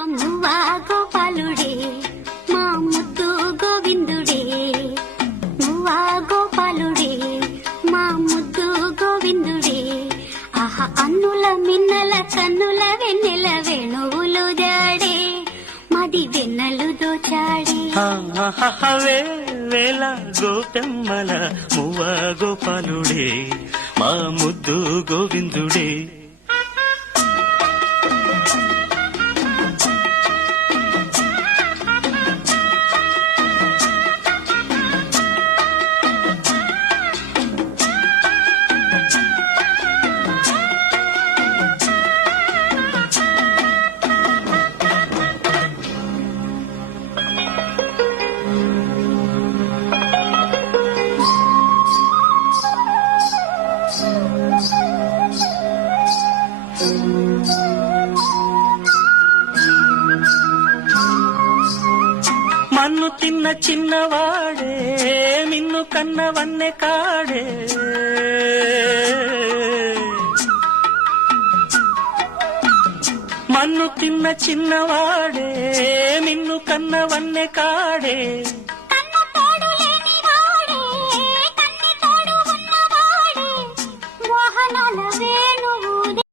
మువ్వా గోపాలుడే మా ముద్దు గోవిందుడే మువ్వా గోపాలుడే మా ముద్దు గోవిందుడే ఆహా అన్నుల మిన్నల కన్నుల వెన్నెల వేణువులు దాడే మది వెన్నెలు దోచాడే వేల గోపెమ్మల మువ్వ గోపాలుడే మా ముద్దు గోవిందుడే. మన్ను తిన్న చిన్నవాడే నిన్ను కన్నవన్నె కాడే మన్ను తిన్న చిన్నవాడే నిన్ను కన్నవన్నె కాడే